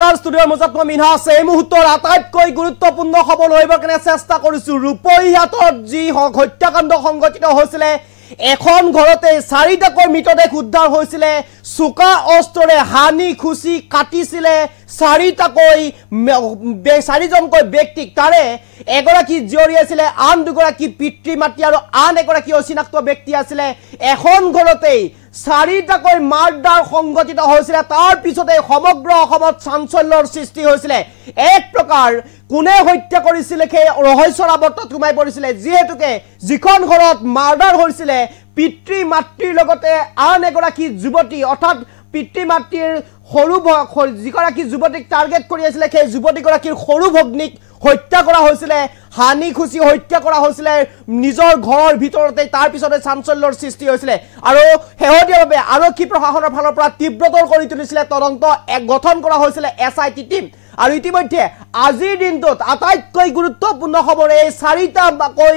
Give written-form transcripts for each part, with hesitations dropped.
ষ্টুডিঅ'ৰ মাজত মই মিনহা আছে এই মুহূৰ্তৰ আটাইতকৈ গুৰুত্বপূৰ্ণ খবৰ লইবৰ কাৰণে চেষ্টা কৰিছো ৰূপহীহাটত যি হত্যাকাণ্ড সংঘটিত হৈছিলে এখন ঘৰতে চাৰিটাকৈ মৃতদেহ উদ্ধাৰ হৈছিলে সুকা অস্ত্ৰৰে হানি খুচি কাটিছিলে চাৰিজনকৈ ব্যক্তিক তাৰে এগৰাকী জিয়ৰী আছিল আন দুগৰাকী পিতৃ মাতৃ আৰু আন এগৰাকী অচিনাক্ত ব্যক্তি আছিল এখন ঘৰতে চাৰিটাকৈ মাৰ্ডাৰ সংঘটিত হৈছিল তাৰ পিছতে সমগ্ৰ অসমত চাঞ্চল্যৰ সৃষ্টি হৈছিল এক প্ৰকাৰ কোনে হত্যা কৰিছিল সেই ৰহস্যৰ আৱৰ্তত সোমাই পৰিছিল যেহেতুকে যিখন ঘৰত মাৰ্ডাৰ হৈছিল পিতৃ মাতৃৰ লগতে আন এগৰাকী যুৱতী অৰ্থাৎ পিতৃ মাতৃৰ সৰু যিগৰাকী যুৱতীক টাৰ্গেট কৰি আছিল সেই যুৱতীগৰাকীৰ সৰু ভগ্নীক হত্যা কৰা হৈছিল হানি খুচি হত্যা কৰা হৈছিল নিজৰ ঘৰৰ ভিতৰতে তাৰ পিছতে চাঞ্চল্যৰ সৃষ্টি হৈছিল আৰু হেহতিয়াভাৱে আৰক্ষী প্ৰশাসনৰ ফালৰ পৰা তীব্ৰতৰ কৰি তুলিছিল তদন্ত গঠন কৰা হৈছিল এসআইটি টিম আৰু ইতিমধ্যে আজিৰ দিনটোত আটাইতকৈ গুৰুত্বপূৰ্ণ খবৰ এই চাৰিটাকৈ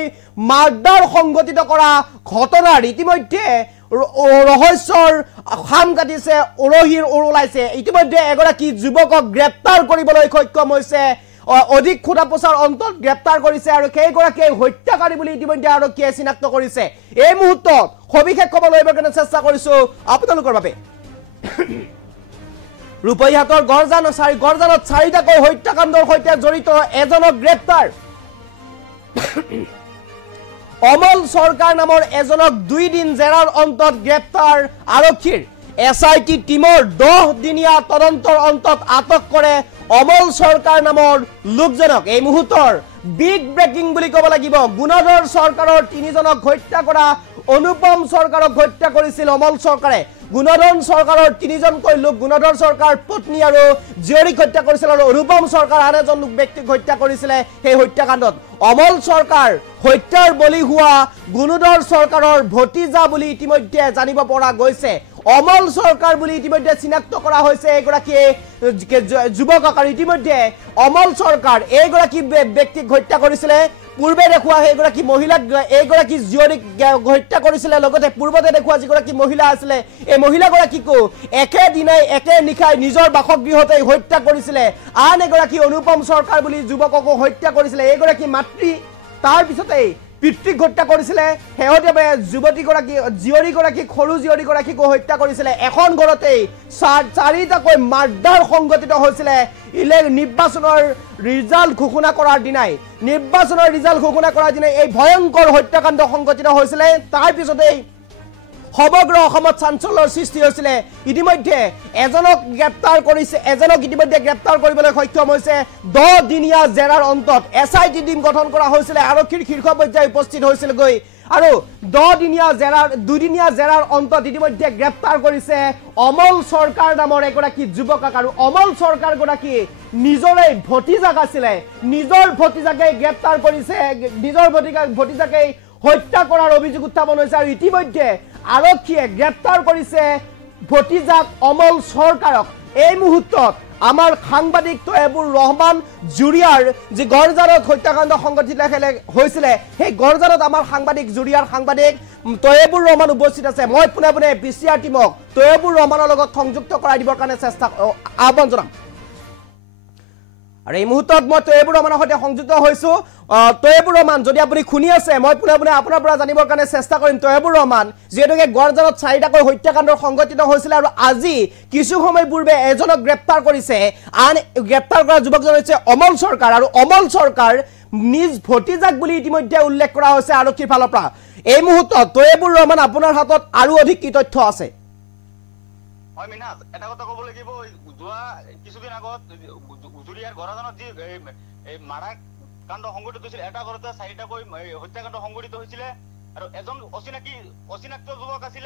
মাৰ্ডাৰ সংঘটিত কৰা ঘটনাৰ ইতিমধ্যে ৰহস্যৰ খাম কাটিছে উৰহীৰ উৰুলাইছে ইতিমধ্যে এগৰাকী যুৱকক গ্ৰেপ্তাৰ কৰিবলৈ সক্ষম হৈছে অধিক খুটা পচাৰ অন্তত গ্ৰেপ্তাৰ কৰিছে আৰু সেইগৰাকী হত্যাকাৰী বুলি ইতিমধ্যে আৰক্ষীয়ে চিনাক্ত কৰিছে এই মুহূৰ্তত সবিশেষ খবৰ লইবৰ কাৰণে চেষ্টা কৰিছো আপোনালোকৰ বাবে ৰূপহীহাটৰ গড়জানত চাৰিটাকৈ হত্যাকাণ্ডৰ সৈতে জড়িত এজনক গ্ৰেপ্তাৰ অমল সৰকাৰ নামৰ এজনক 2 দিন জেৰাৰ অন্তত গ্ৰেপ্তাৰ আৰক্ষীৰ এসআইটি টিমৰ 10 দিনীয়া তদন্তৰ অন্তত আটক কৰে অমল সৰকাৰ নামৰ লোকজনক এই মুহূৰ্তৰ বিগ ব্ৰেকিং বুলি ক'ব লাগিব গুণধৰ সৰকাৰৰ 3 জনক হত্যা কৰা অনুপম সৰকাৰক হত্যা কৰিছিল অমল সৰকাৰে গুণধৰ সৰকাৰৰ 3 জনকৈ লোক গুণধৰ সৰকাৰ পত্নী আৰু জিয়ৰীক হত্যা কৰিছিল আৰু অনুপম সৰকাৰ আন এজন লোক ব্যক্তিক হত্যা কৰিছিল সেই হত্যাকাণ্ডত অমল সৰকাৰ হত্যাৰ বলি হোৱা গুণধৰ সৰকাৰৰ ভতিজা বুলি ইতিমধ্যে জানিব পৰা গৈছে অমল সৰকাৰ বুলি ইতিমধ্যে চিনাক্ত কৰা হৈছে এগৰাকী যুৱকক আৰু ইতিমধ্যে অমল সৰকাৰ এগৰাকী ব্যক্তিক হত্যা কৰিছিল পূৰ্বে দেখুৱা এগৰাকী মহিলাক এগৰাকী জিয়ৰীক হত্যা কৰিছিল লগতে পূৰ্বতে দেখুৱা যিগৰাকী মহিলা আছিল এই মহিলাগৰাকীকো একে দিনাই একে নিখাই নিজৰ বাসগৃহতে হত্যা কৰিছিল আন এগৰাকী অনুপম সৰকাৰ বুলি যুৱককো হত্যা কৰিছিল এগৰাকী মাতৃ তাৰ পিছতে পিতৃক হত্যা কৰিছিল হেহতিয়াভাৱে যুৱতীগৰাকী জিয়ৰীগৰাকী সৰু জিয়ৰীগৰাকীকো হত্যা কৰিছিল এখন ঘৰতে চাৰিটাকৈ মাৰ্ডাৰ সংঘটিত হৈছিল নিৰ্বাচনৰ ৰিজাল্ট ঘোষণা কৰাৰ দিনাই এই ভয়ংকৰ হত্যাকাণ্ড সংঘটিত হৈছিল তাৰ পিছতে সমগ্ৰ অসমত চাঞ্চল্যৰ সৃষ্টি হৈছিল ইতিমধ্যে এজনক গ্ৰেপ্তাৰ কৰিবলৈ সক্ষম হৈছে 10 দিনীয়া জেৰাৰ অন্তত এসআইটি টিম গঠন কৰা হৈছিল আৰক্ষীৰ শীৰ্ষ পৰ্যায় উপস্থিত হৈছিল গৈ আৰু 2 দিনীয়া জেৰাৰ অন্তত ইতিমধ্যে গ্ৰেপ্তাৰ কৰিছে অমল সৰকাৰ নামৰ এগৰাকী যুৱকক আৰু অমল সৰকাৰ গৰাকী নিজৰে ভতিজাক আছিল নিজৰ ভতিজাকে গ্ৰেপ্তাৰ কৰিছে নিজৰ ভতিজাকে হত্যা কৰাৰ অভিযোগ উত্থাপন হৈছে আৰু ইতিমধ্যে আৰক্ষীয়ে গ্ৰেপ্তাৰ কৰিছে ভতিজাক অমল সৰকাৰক এই মুহূৰ্তত আমাৰ সাংবাদিক তয়েবুৰ ৰহমান জুৰিয়াৰ যি গড়জানত হত্যাকাণ্ড সংঘটিত হৈছিল সেই গড়জানত আমাৰ জুৰিয়াৰ সাংবাদিক তয়েবুৰ ৰহমান উপস্থিত আছে মই পুনে পিচিআৰ টিমক তয়েবুৰ ৰহমানৰ লগত সংযুক্ত কৰাই দিবৰ কাৰণে আহ্বান জনাম আৰু এই মুহূৰ্তত মই তয়েবুৰ ৰহমানৰ সৈতে সংযুক্ত হৈছো তয়েবুৰ ৰহমান যদি আপুনি শুনি আছে মই পুনে আপোনাৰ পৰা জানিবৰ কাৰণে চেষ্টা কৰিম তয়েবুৰ ৰহমান যেহেতুকে গড়জানত চাৰিটাকৈ হত্যাকাণ্ডৰ সংঘটিত হৈছিল আৰু আজি কিছু সময় পূৰ্বে এজনক গ্ৰেপ্তাৰ কৰিছে আন গ্ৰেপ্তাৰ কৰা যুৱকজন হৈছে অমল সৰকাৰ আৰু অমল সৰকাৰ নিজ ভতিজাক বুলি ইতিমধ্যে উল্লেখ কৰা হৈছে আৰক্ষীৰ ফালৰ পৰা এই মুহূৰ্তত তয়েবুৰ ৰহমান আপোনাৰ হাতত আৰু অধিক কি তথ্য আছে হয় মিনাজ এটা কথা ক'ব লাগিব যোৱা কিছুদিন আগত উজুৰিয়াৰ গড়জানত যি মাৰা কাণ্ড সংঘটিত হৈছিল এটা ঘৰতে চাৰিটাকৈ হত্যাকাণ্ড সংঘটিত হৈছিল আৰু এজন অচিনাক্ত যুৱক আছিল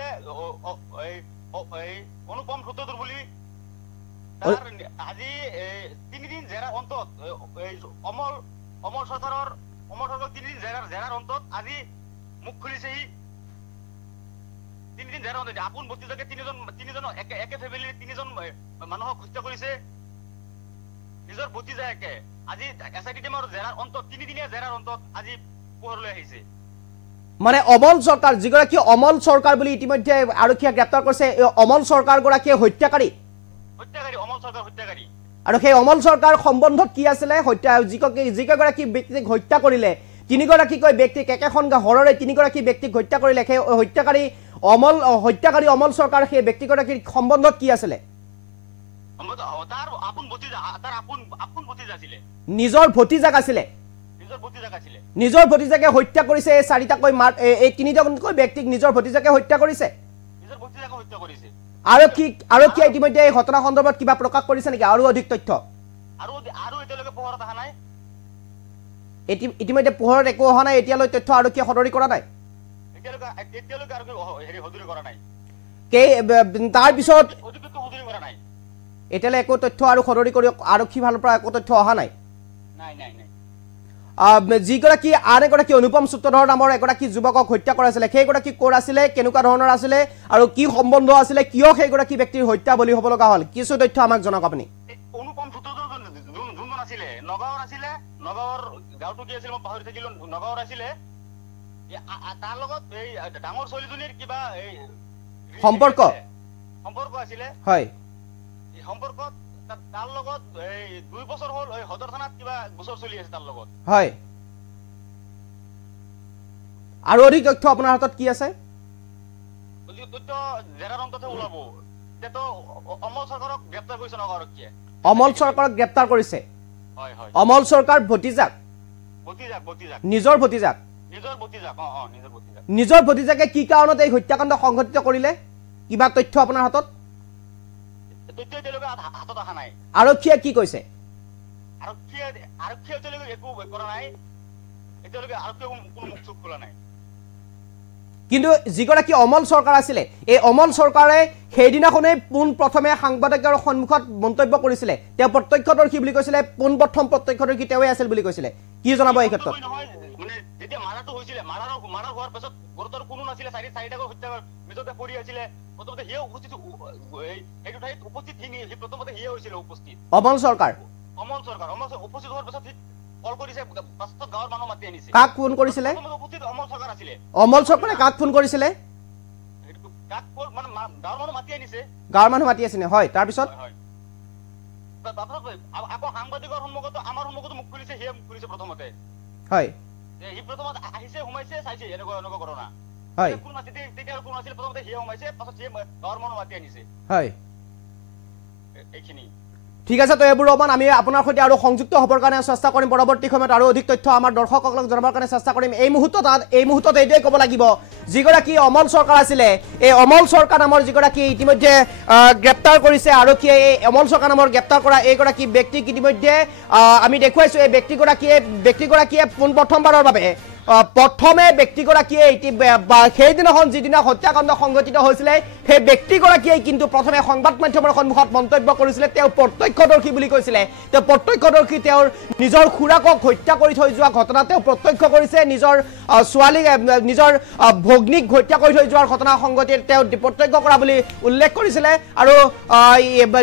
অনুপম সূত্ৰধৰ বুলি আজি 3 দিন জেৰাৰ অন্তত অমল সৰকাৰৰ 3 দিন জেৰাৰ অন্তত আজি মুখ খুলিছে সি 3 দিন জেৰাৰ অন্তত আপোন ভতিজাকে তিনিজন একে ফেমিলিৰ 3জন মানুহক হত্যা কৰিছে নিজৰ ভতিজাকে আজি এসআইটি টিমৰ জেৰাৰ অন্তত 3 দিনীয়া জেৰাৰ অন্তত আজি পোহৰলৈ আহিছে মানে অমল সৰকাৰ যিগৰাকী অমল সৰকাৰ বুলি ইতিমধ্যে আৰক্ষীয়ে গ্ৰেপ্তাৰ কৰিছে অমল সৰকাৰ গৰাকী হত্যাকাৰী অমল সৰকাৰ হত্যাকাৰী আৰু সেই অমল চৰকাৰ সম্বন্ধত কি আছিলে হত্যা যিগৰাকী ব্যক্তিক হত্যা কৰিলে তিনিগৰাকীকৈ ব্যক্তিক একেখন ঘৰৰে তিনিগৰাকী ব্যক্তিক হত্যা কৰিলে সেই হত্যাকাৰী অমল চৰকাৰ সেই ব্যক্তিগৰাকীৰ সম্বন্ধত কি আছিলে তাৰ আপোন ভতিজা আছিলে নিজৰ ভতিজাক আছিলে নিজৰ ভতিজাকে হত্যা কৰিছে এই চাৰিটাকৈ এই তিনিটাকৈ ব্যক্তিক নিজৰ ভতিজাকে হত্যা কৰিছে আৰু কি ইতিমধ্যে এই ঘটনা সন্দৰ্ভত কিবা প্ৰকাশ কৰিছে নেকি আৰু অধিক তথ্য আৰু এতিয়ালৈকে পোহৰত অহা নাই ইতিমধ্যে পোহৰত একো অহা নাই এতিয়ালৈ তথ্য আৰু কি সদৰি কৰা নাই তাৰ পিছত এতিয়ালৈ একো তথ্য আৰু সদৰি কৰি আৰক্ষী ফালৰ পৰা একো তথ্য অহা নাই যিগৰাকী আন এগৰাকী অনুপম সূত্ৰধৰ নামৰ এগৰাকী যুৱকক হত্যা কৰাইছিলে সেইগৰাকী ক'ৰ আছিলে কেনেকুৱা ধৰণৰ আছিলে আৰু কি সম্বন্ধ আছিলে কিয় সেইগৰাকী ব্যক্তিৰ হত্যা বলি হ'ব লগা হ'ল কিছু তথ্য আমাক জনাওক আপুনি অনুপম সূত্ৰধৰ যোনজন আছিলে নগাঁৱৰ গাঁওটো কি আছিল মই পাহৰি থাকিলো নগাঁৱৰ আছিলে তাৰ লগত এই ডাঙৰ ছোৱালীজনীৰ কিবা এই সম্পৰ্ক আছিলে হয় এই সম্পৰ্কত তাৰ লগত এই 2 বছৰ হ'ল এই হদৰ থানাত কিবা গোচৰ চলি আছে তাৰ লগত হয় আৰু অধিক তথ্য আপোনাৰ হাতত কি আছে তথ্য জেৰাৰ অন্ততহে ওলাব তেতো অমল চৰকাৰক গ্ৰেপ্তাৰ কৰিছে নগাঁৱৰক্ষীয়ে অমল চৰকাৰক গ্ৰেপ্তাৰ কৰিছে হয় হয় অমল চৰকাৰ ভতিজাক নিজৰ ভতিজাক নিজৰ ভতিজাকে কি কাৰণত এই হত্যাকাণ্ড সংঘটিত কৰিলে কিবা তথ্য আপোনাৰ হাতত আৰক্ষীয়ে কি কৈছে কিন্তু যিগৰাকী অমল চৰকাৰ আছিলে এই অমল চৰকাৰে সেইদিনাখনেই পোন প্ৰথমে সাংবাদিকৰ সন্মুখত মন্তব্য কৰিছিলে তেওঁ প্ৰত্যক্ষদৰ্শী বুলি কৈছিলে পোন প্ৰথম প্ৰত্যক্ষদৰ্শী তেওঁই আছিল বুলি কৈছিলে কি জনাব এই ক্ষেত্ৰত যেতিয়া মাৰাটো হৈছিলে মাৰাৰ হোৱাৰ পাছত গুৰুতৰ কোনো নাছিলে চাৰিটাকৈ হত্যা নিজতে পৰি আছিলে প্ৰথমতে হিয়ে উপস্থিত এইটো ঠাইত উপস্থিত সি প্ৰথমতে হিয়ে হৈছিলে উপস্থিত অমল চৰকাৰ উপস্থিত হোৱাৰ পাছত কল কৰিছে পাছত গাঁৱৰ মানুহ মাতি আনিছে কাক ফোন কৰিছিলে উপস্থিত অমল চৰকাৰ আছিলে অমল চৰকাৰে কাক ফোন কৰিছিলে গাঁৱৰ মানুহ মাতি আছিলে হয় তাৰপিছত আকৌ সাংবাদিকৰ সন্মুখতো আমাৰ সন্মুখতো মুখ খুলিছে সিয়ে মুখ খুলিছে প্ৰথমতে হয় সি প্ৰথমত আহিছে সোমাইছে চাইছে এনেকুৱা ঘটনা হয় কোন আছিল তেতিয়া কোন আছিল প্ৰথমতে সিয়ে সোমাইছে পাছত সিয়ে গাঁৱৰ মানুহ মাতি আনিছে হয় এইখিনি ঠিক আছে তো এইবোৰ ৰমান আমি আপোনাৰ সৈতে আৰু সংযুক্ত হ'বৰ কাৰণে চেষ্টা কৰিম পৰৱৰ্তী সময়ত আৰু অধিক তথ্য আমাৰ দৰ্শকসকলক জনাবৰ কাৰণে চেষ্টা কৰিম এই মুহূৰ্তত এইটোৱে ক'ব লাগিব যিগৰাকী অমল চৰকাৰ আছিলে এই অমল চৰকাৰ নামৰ যিগৰাকী ইতিমধ্যে গ্ৰেপ্তাৰ কৰিছে আৰক্ষীয়ে এই অমল চৰকাৰ নামৰ গ্ৰেপ্তাৰ কৰা এইগৰাকী ব্যক্তিক ইতিমধ্যে আমি দেখুৱাইছোঁ এই ব্যক্তিগৰাকীয়ে পোনপ্ৰথমবাৰৰ বাবে প্ৰথমে ব্যক্তিগৰাকীয়ে সেইদিনাখন যিদিনা হত্যাকাণ্ড সংঘটিত হৈছিলে সেই ব্যক্তিগৰাকীয়ে কিন্তু প্ৰথমে সংবাদ মাধ্যমৰ সন্মুখত মন্তব্য কৰিছিলে তেওঁ প্ৰত্যক্ষদৰ্শী বুলি কৈছিলে তেওঁ প্ৰত্যক্ষদৰ্শী তেওঁৰ নিজৰ খুৰাকক হত্যা কৰি থৈ যোৱা ঘটনা তেওঁ প্ৰত্যক্ষ কৰিছে নিজৰ ছোৱালীক নিজৰ ভগ্নীক হত্যা কৰি থৈ যোৱাৰ ঘটনা সংঘটিত তেওঁ প্ৰত্যক্ষ কৰা বুলি উল্লেখ কৰিছিলে আৰু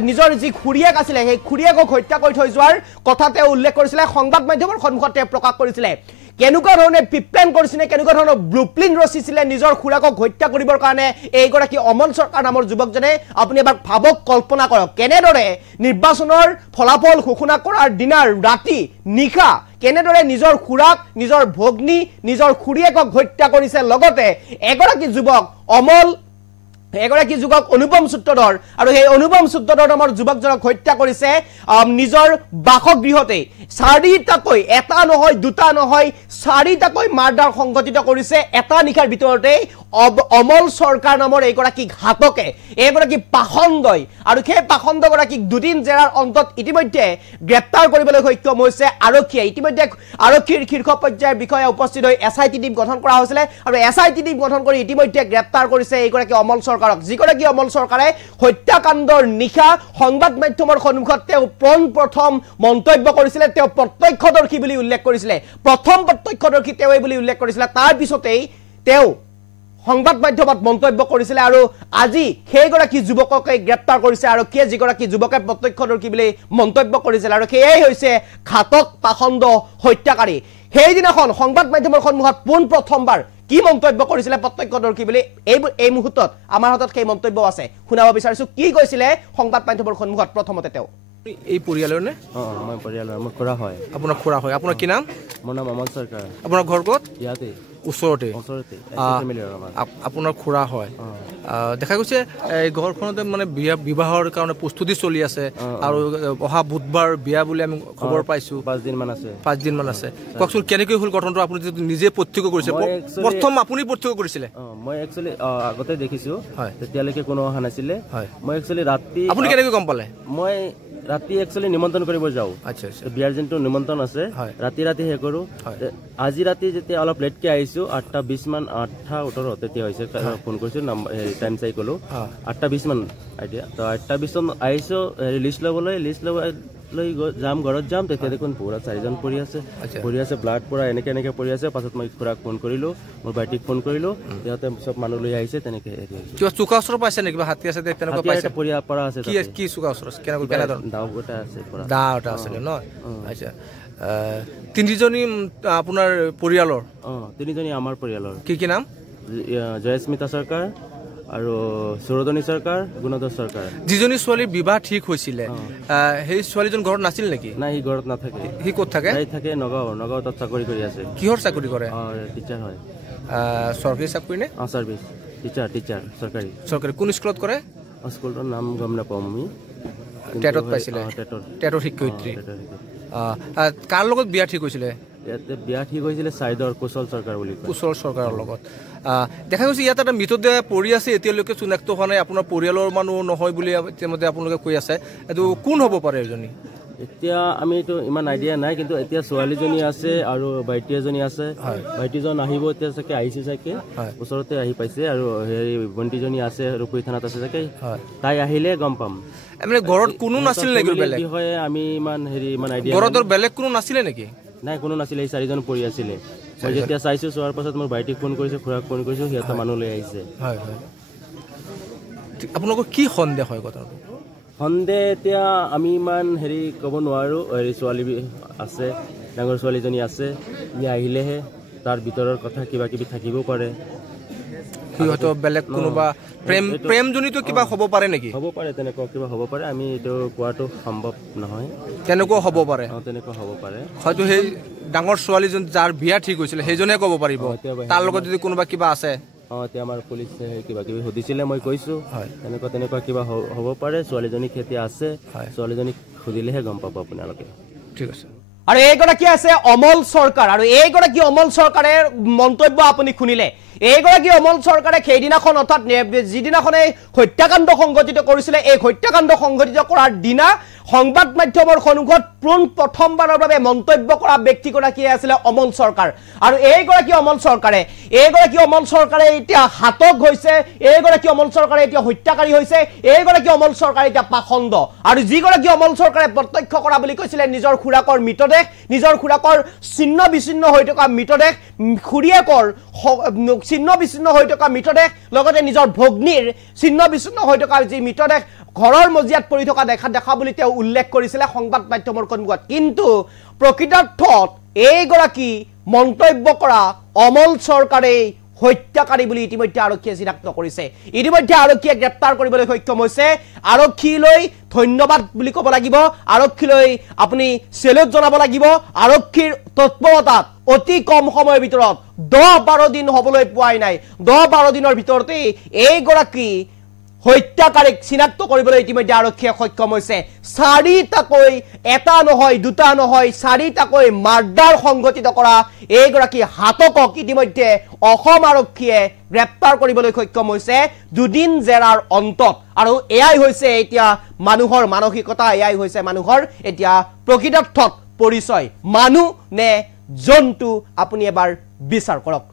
নিজৰ যি খুৰীয়েক আছিলে সেই খুৰীয়েকক হত্যা কৰি থৈ যোৱাৰ কথা তেওঁ উল্লেখ কৰিছিলে সংবাদ মাধ্যমৰ সন্মুখত তেওঁ প্ৰকাশ কৰিছিলে কেনেকুৱা ধৰণে প্ৰিপ্লেন কৰিছিলে কেনেকুৱা ধৰণৰ ব্লুপ্ৰিণ্ট ৰচিছিলে নিজৰ খুৰাকক হত্যা কৰিবৰ কাৰণে এইগৰাকী অমল চৰকাৰ নামৰ যুৱকজনে আপুনি এবাৰ ভাবক কল্পনা কৰক কেনেদৰে নিৰ্বাচনৰ ফলাফল ঘোষণা কৰাৰ দিনাৰ ৰাতি নিশা কেনেদৰে নিজৰ খুৰাক নিজৰ ভগ্নী নিজৰ খুৰীয়েকক হত্যা কৰিছে লগতে এগৰাকী যুৱক অনুপম সূত্ৰধৰ আৰু সেই অনুপম সূত্ৰধৰ নামৰ যুৱকজনক হত্যা কৰিছে নিজৰ বাসগৃহতে চাৰিটাকৈ এটা নহয় দুটা নহয় চাৰিটাকৈ মাৰ্ডাৰ সংঘটিত কৰিছে এটা নিশাৰ ভিতৰতে অমল চৰকাৰ নামৰ এইগৰাকী ঘাতকে এইগৰাকী পাখণ্ডই আৰু সেই পাখণ্ডগৰাকীক দুদিন জেৰাৰ অন্তত ইতিমধ্যে গ্ৰেপ্তাৰ কৰিবলৈ সক্ষম হৈছে আৰক্ষীয়ে ইতিমধ্যে আৰক্ষীৰ শীৰ্ষ পৰ্যায়ৰ বিষয়া উপস্থিত হৈ SIT টিম গঠন কৰা হৈছিলে আৰু SIT টিম গঠন কৰি ইতিমধ্যে গ্ৰেপ্তাৰ কৰিছে এইগৰাকী অমল চৰকাৰক যিগৰাকী অমল চৰকাৰে হত্যাকাণ্ডৰ নিশা সংবাদ মাধ্যমৰ সন্মুখত তেওঁ প্ৰথম মন্তব্য কৰিছিলে তেওঁ প্ৰত্যক্ষদৰ্শী বুলি উল্লেখ কৰিছিলে প্ৰথম প্ৰত্যক্ষদৰ্শী তেওঁই বুলি উল্লেখ কৰিছিলে তাৰ পিছতেই তেওঁ সংবাদ মাধ্যমত মন্তব্য কৰিছিলে আৰু আজি সেইগৰাকী যুৱককে গ্ৰেপ্তাৰ কৰিছে আৰু কে যিগৰাকী যুৱকে প্ৰত্যক্ষদৰ্শী বুলি মন্তব্য কৰিছিল আৰু সেয়াই হৈছে ঘাতক পাখণ্ড হত্যাকাৰী সেইদিনাখন সংবাদ মাধ্যমৰ সন্মুখত পোন প্ৰথমবাৰ কি মন্তব্য কৰিছিলে প্ৰত্যক্ষদৰ্শী বুলি এই মুহূৰ্তত আমাৰ হাতত সেই মন্তব্য আছে শুনাব বিচাৰিছো কি কৈছিলে সংবাদ মাধ্যমৰ সন্মুখত প্ৰথমতে তেওঁ এই পৰিয়ালৰ নে মই পৰিয়ালৰ মোৰ খুৰা হয় আপোনাৰ খুৰা হয় আপোনাৰ কি নাম মোৰ নাম অমল চৰকাৰ আপোনাৰ ঘৰ ক'ত ইয়াতে ওচৰতে আপোনাৰ খুৰা হয় দেখা গৈছে এই ঘৰখনতে মানে বিবাহৰ কাৰণে প্ৰস্তুতি চলি আছে আৰু অহা বুধবাৰ বিয়া বুলি আমি খবৰ পাইছো 5 দিন মান আছে কওকচোন কেনেকৈ হ'ল ঘটনাটো আপুনি নিজে প্ৰত্যক্ষ কৰিছে প্ৰথম আপুনি প্ৰত্যক্ষ কৰিছিলে মই একচুয়ালি আগতে দেখিছো তেতিয়ালৈকে কোনো অহা নাছিলে মই একচুয়ালি ৰাতি আপুনি কেনেকৈ গম পালে মই ৰাতি একচুয়ালি নিমন্ত্ৰণ কৰিব যাও আচ্ছা আচ্ছা বিয়াৰ দিনটো নিমন্ত্ৰণ আছে ৰাতি হে কৰো আজি ৰাতি যেতিয়া অলপ লেটকে আহিছো 8:20 মান 8:18 তেতিয়া হৈছে ফোন কৰিছো টাইম চাই কলো 8:20 মান আইডিয়া তো 8:20 মান আহিছো লিষ্ট লৈ যাম ঘৰত যাম তেতিয়া দেখোন পুৰা 4জন পৰি আছে ব্লাড পুৰা এনেকে পৰি আছে পাছত মই খুৰাক ফোন কৰিলো মোৰ বাইটিক ফোন কৰিলো তেতে সব মানুহ লৈ আহিছে তেনেকে কিবা চুকা অস্ত্ৰ পাইছে নেকি বা হাতী আছে তেনেকুৱা পাইছে পৰিয়া পৰা আছে কি চুকা অস্ত্ৰ কেনেকৈ দাওটা আছে পৰা দাওটা আছে ন আচ্ছা তিনিজনী আপোনাৰ পৰিয়ালৰ তিনিজনী আমাৰ পৰিয়ালৰ কি নাম জয়স্মিতা সৰকাৰ আৰু সুৰদনী সৰকাৰ গুণধৰ সৰকাৰ যিজনী ছোৱালীৰ বিবাহ ঠিক হৈছিলে সেই ছোৱালীজন ঘৰত নাছিল নেকি নাই হি ঘৰত নাথাকে হি ক'ত থাকে থাকে নগাঁও তাত চাকৰি কৰি আছে কিহৰ চাকৰি কৰে টিচাৰ হয় চৰকাৰী চাকৰি নে সাৰ্ভিস টিচাৰ চৰকাৰী কোন স্কুলত কৰে স্কুলৰ নাম গম নাপাওঁ আমি টেটত পাইছিলে টেটৰ শিক্ষয়িত্ৰী কাৰ লগত বিয়া ঠিক হৈছিলে ইয়াতে বিয়া ঠিক হৈছিলে সাইদৰ কুশল সৰকাৰ বুলি কুশল সৰকাৰৰ লগত দেখা গৈছে ইয়াত এটা মৃতদেহ পৰি আছে এতিয়ালৈকে চিনাক্ত হোৱা নাই আপোনাৰ পৰিয়ালৰ মানুহ নহয় বুলি ইতিমধ্যে আপোনালোকে কৈ আছে এইটো কোন হ'ব পাৰে এজনী এতিয়া আমি তো ইমান আইডিয়া নাই কিন্তু এতিয়া ছোৱালীজনী আছে আৰু বাইটি এজনী আছে বাইটিজন আহিব এতিয়া চাগে আহিছে চাগে ওচৰতে আহি পাইছে আৰু হেৰি বন্তিজনী আছে ৰূপী থানাত আছে চাগে তাই আহিলে গম পাম মানে ঘৰত কোনো নাছিল নেকি বেলেগ কি হয় আমি ইমান আইডিয়া ঘৰত বেলেগ কোনো নাছিলে নেকি নাই কোনো নাছিলে এই 4জন পৰি আছিলে মই যেতিয়া চাইছো চোৱাৰ পাছত মোৰ বাইটিক ফোন কৰিছো খুৰাক ফোন কৰিছো সিহঁতে মানুহ লৈ আহিছে আপোনালোকৰ কি সন্দেহ হয় কথাটো সন্দেহ এতিয়া আমি ইমান ক'ব নোৱাৰো ছোৱালী আছে ডাঙৰ ছোৱালীজনী আছে ই আহিলেহে তাৰ ভিতৰৰ কথা কিবা কিবি থাকিব পাৰে হয়তো বেলেগ কোনোবা প্ৰেমজনিত কিবা হ'ব পাৰে নেকি হ'ব পাৰে তেনেকুৱা কিবা হ'ব পাৰে আমি এইটো কোৱাটো সম্ভৱ নহয় তেনেকুৱা হ'ব পাৰে হয়তো সেই ডাঙৰ ছোৱালীজন যাৰ বিয়া ঠিক হৈছিলে সেইজনে ক'ব পাৰিব তাৰ লগত যদি কোনোবা কিবা আছে এতিয়া আমাৰ পুলিচে কিবা কিবি সুধিছিলে মই কৈছো তেনেকুৱা কিবা হ'ব পাৰে ছোৱালীজনী খেতি আছে ছোৱালীজনীক সুধিলেহে গম পাব আপোনালোকে ঠিক আছে আৰু এইগৰাকী আছে অমল সৰকাৰ আৰু এইগৰাকী অমল সৰকাৰে মন্তব্য আপুনি শুনিলে এইগৰাকী অমল সৰকাৰে সেইদিনাখন অৰ্থাৎ যিদিনাখনে হত্যাকাণ্ড সংঘটিত কৰিছিলে এই হত্যাকাণ্ড সংঘটিত কৰাৰ দিনা সংবাদ মাধ্যমৰ সন্মুখত প্ৰথমবাৰৰ বাবে মন্তব্য কৰা ব্যক্তিগৰাকী আছিল অমল সৰকাৰ আৰু এইগৰাকী অমল সৰকাৰে এতিয়া হাতক হৈছে এইগৰাকী অমল সৰকাৰে এতিয়া হত্যাকাৰী হৈছে এইগৰাকী অমল সৰকাৰে এতিয়া পাখণ্ড আৰু যিগৰাকী অমল সৰকাৰে প্ৰত্যক্ষ কৰা বুলি কৈছিলে নিজৰ খুৰাকৰ মৃতদেহ নিজৰ খুৰাকৰ ছিন্ন বিচ্ছিন্ন হৈ থকা মৃতদেহ খুৰীয়েকৰ ছিন্ন বিচ্ছিন্ন হৈ থকা মৃতদেহ লগতে নিজৰ ভগ্নীৰ ছিন্ন বিচ্ছিন্ন হৈ থকা যি মৃতদেহ ঘৰৰ মজিয়াত পৰি থকা দেখা বুলি তেওঁ উল্লেখ কৰিছিলে সংবাদ মাধ্যমৰ সন্মুখত কিন্তু প্ৰকৃতাৰ্থত এইগৰাকী মন্তব্য কৰা অমল সৰকাৰে হত্যাকাৰী বুলি ইতিমধ্যে আৰক্ষীয়ে চিনাক্ত কৰিছে ইতিমধ্যে আৰক্ষীয়ে গ্ৰেপ্তাৰ কৰিবলৈ সক্ষম হৈছে আৰক্ষীলৈ ধন্যবাদ বুলি ক'ব লাগিব আৰক্ষীলৈ আপুনি সেলুট জনাব লাগিব আৰক্ষীৰ তৎপৰতাত অতি কম সময়ৰ ভিতৰত 10-12 দিন হ'বলৈ পোৱাই নাই 10-12 দিনৰ ভিতৰতে এইগৰাকী হত্যাকাৰীক চিনাক্ত কৰিবলৈ ইতিমধ্যে আৰক্ষীয়ে সক্ষম হৈছে 4টাকৈ এটা নহয় দুটা নহয় 4টাকৈ মাৰ্ডাৰ সংঘটিত কৰা এইগৰাকী হাতকক ইতিমধ্যে অসম আৰক্ষীয়ে গ্ৰেপ্তাৰ কৰিবলৈ সক্ষম হৈছে দুদিন জেৰাৰ অন্তত আৰু এয়াই হৈছে এতিয়া মানুহৰ মানসিকতা এয়াই হৈছে মানুহৰ এতিয়া প্ৰকৃতাৰ্থত পৰিচয় মানুহ নে জন্তু আপুনি এবাৰ বিচাৰ কৰক